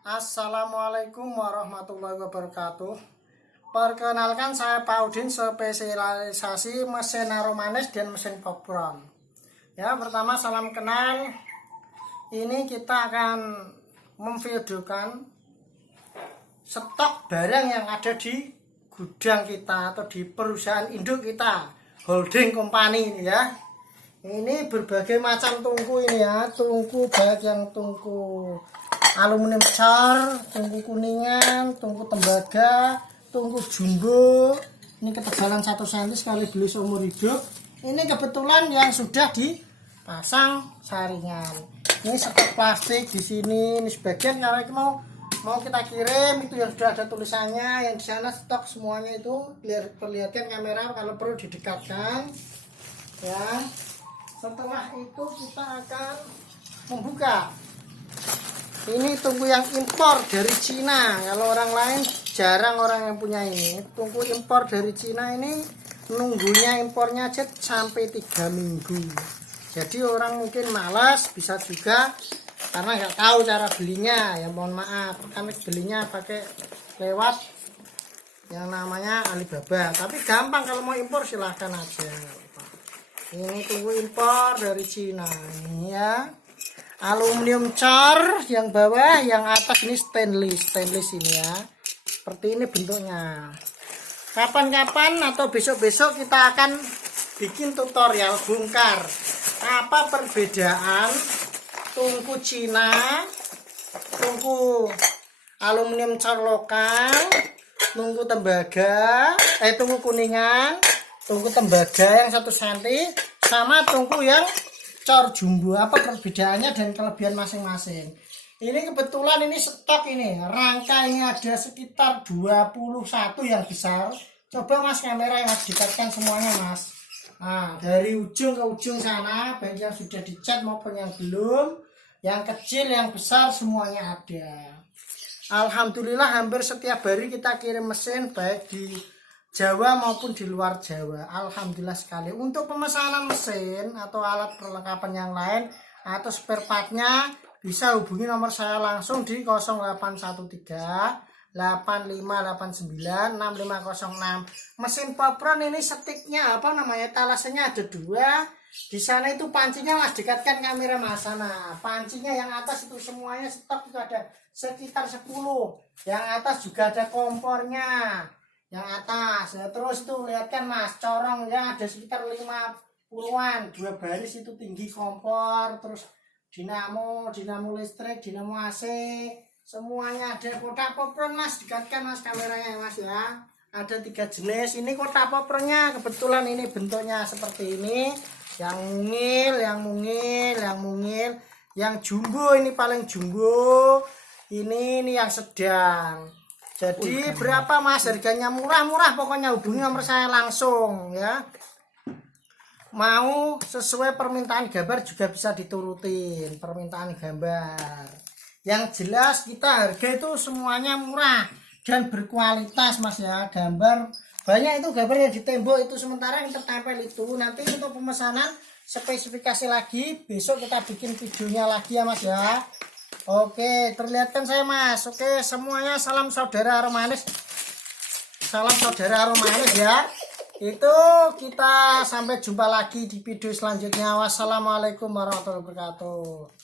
Assalamualaikum warahmatullahi wabarakatuh. Perkenalkan, saya Pak Udin, spesialisasi mesin aromanis dan mesin popcorn. Ya, pertama salam kenal. Ini kita akan memvideokan stok barang yang ada di gudang kita atau di perusahaan induk kita, holding company ini ya. Ini berbagai macam tungku ini ya, tungku baik yang tungku aluminium car, tungku kuningan, tungku tembaga, tungku jumbo. Ini ketebalan 1 cm sekali beli seumur hidup. Ini kebetulan yang sudah dipasang saringan. Ini stok plastik di sini. Ini sebagian karena mau kita kirim itu yang sudah ada tulisannya. Yang di sana stok semuanya itu. Perlihatkan kamera kalau perlu didekatkan. Ya. Setelah itu kita akan membuka. Ini tungku yang impor dari Cina. Kalau orang lain jarang orang yang punya ini. Tungku impor dari Cina ini nunggunya impornya aja sampai 3 minggu. Jadi orang mungkin malas, bisa juga karena nggak tahu cara belinya. Ya mohon maaf, kami belinya pakai lewat yang namanya Alibaba. Tapi gampang, kalau mau impor silahkan aja. Ini tungku impor dari Cina ini ya. Aluminium car yang bawah, yang atas ini stainless ini ya. Seperti ini bentuknya. Kapan-kapan atau besok-besok kita akan bikin tutorial bongkar apa perbedaan tungku Cina, tungku aluminium car lokal, tungku tembaga, tungku kuningan, tungku tembaga yang 1 cm sama tungku yang cor jumbo, apa perbedaannya dan kelebihan masing-masing. Ini kebetulan ini stok ini, rangka ini ada sekitar 21 yang besar. Coba mas kamera yang mas dekatkan semuanya mas. Nah, dari ujung ke ujung sana, baik yang sudah dicat maupun yang belum, yang kecil, yang besar semuanya ada. Alhamdulillah hampir setiap hari kita kirim mesin baik di Jawa maupun di luar Jawa. Alhamdulillah sekali. Untuk pemesanan mesin atau alat perlengkapan yang lain atau spare partnya bisa hubungi nomor saya langsung di 0813 8589 6506. Mesin popcorn ini stiknya talasenya ada 2. Di sana itu pancinya mas, dekatkan kamera mas sana. Pancinya yang atas itu semuanya stok itu ada sekitar 10. Yang atas juga ada kompornya. Yang atas ya, terus tuh lihatkan mas, corongnya ada sekitar 50-an, 2 baris itu tinggi kompor, terus dinamo listrik, dinamo AC, semuanya ada. Kotak popcorn mas, dekatkan mas kameranya mas ya. Ada 3 jenis. Ini kotak popcornnya kebetulan ini bentuknya seperti ini, yang mungil, yang jumbo ini paling jumbo, ini yang sedang. Jadi berapa mas harganya? Murah pokoknya hubungi nomor saya langsung ya. Mau sesuai permintaan gambar juga bisa diturutin permintaan gambar. Yang jelas kita harga itu semuanya murah dan berkualitas mas ya. Gambar banyak itu, gambar yang di tembok itu sementara yang tertempel itu. Nanti untuk pemesanan spesifikasi lagi besok kita bikin videonya lagi ya mas ya. Oke, terlihatkan saya mas. Oke, semuanya salam saudara aromanis. Salam saudara aromanis ya. Itu kita sampai jumpa lagi di video selanjutnya. Wassalamualaikum warahmatullahi wabarakatuh.